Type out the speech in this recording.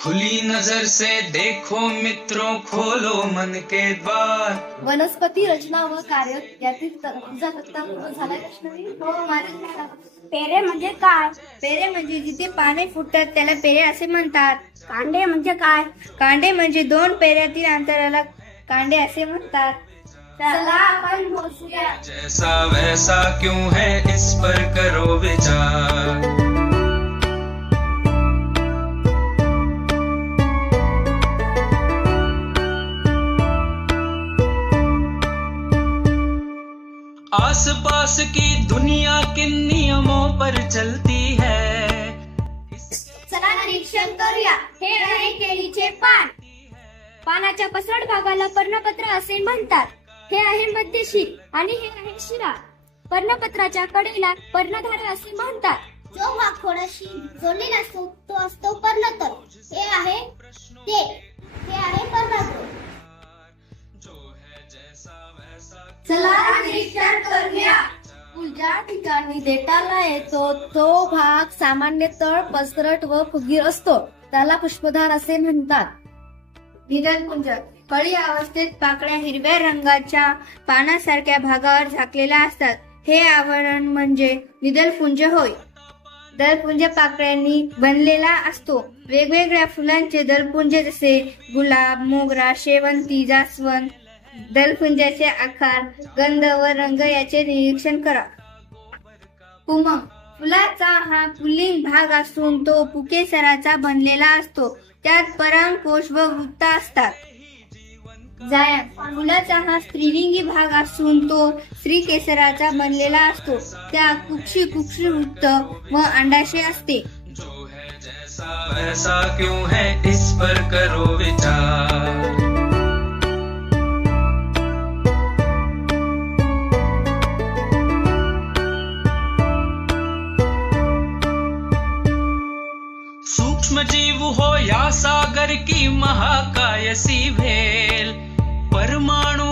खुली नजर से देखो मित्रों, खोलो मन के द्वार। वनस्पती रचना व कार्य यातील तुझा तक्ता पूर्ण झाला कृष्णवी? हो माझा. पेरे म्हणजे काय? पेरे म्हणजे जिथे पाने फुटतात त्याला पेरे असे म्हणतात. कांडे म्हणजे काय? कांडे म्हणजे दोन पेऱ्यातील अंतराला कांडे असे म्हणतात. चला आपण मोजूया. जैसा वैसा क्यों है इस पर करो विचार। आसपास की दुनिया किन नियमों पर चलती है? चला निरीक्षण करूया. हे आहे केळीचे पान. पानाच्या पसरट भागाला पर्णपत्र असे म्हणतात. हे आहे मध्यशीर आणि हे आहे शिरा. पर्णपत्राच्या कडेला पर्णधार असे म्हणतात. जो भाग थोडाशी जोडलेला असतो तो असतो पर्णतल. हे आहे ते. हे आहे पर्णतल. चला निरीक्षण करूया. फूल ज्या ठिकाणी देठाला येतो तो भाग सामान्य तळ पसरट व फुगीर असतो, त्याला पुष्पधार असे म्हणतात. निधनपुंज कळी अवस्थेत पाकळ्या हिरव्या रंगाच्या पानासारख्या भागावर झाकलेल्या असतात. हे आवरण म्हणजे निधनपुंज होय. दलपुंज पाकळ्यांनी बनलेला असतो. वेगवेगळ्या फुलांचे दलपुंज जसे गुलाब, मोगरा, शेवंती, जास्वंद. दलपुंजाचे आकार, गंध व रंग याचे निरीक्षण करा. पुमग फुलाचा हा पुल्लिंग भाग असून तो पुकेसराचा बनलेला असतो. त्यात परागकोश व वृत्त असतात. जायम फुलाचा हा स्त्रीलिंगी भाग असून तो स्त्रीकेसराचा बनलेला असतो. त्या कुक्षी वृत्त व अंडाशय असते. जो है जैसा वैसा क्यों है इस पर करो विचार। सूक्ष्म जीव हो या सागर की महाकाय सी भेल, परमाणु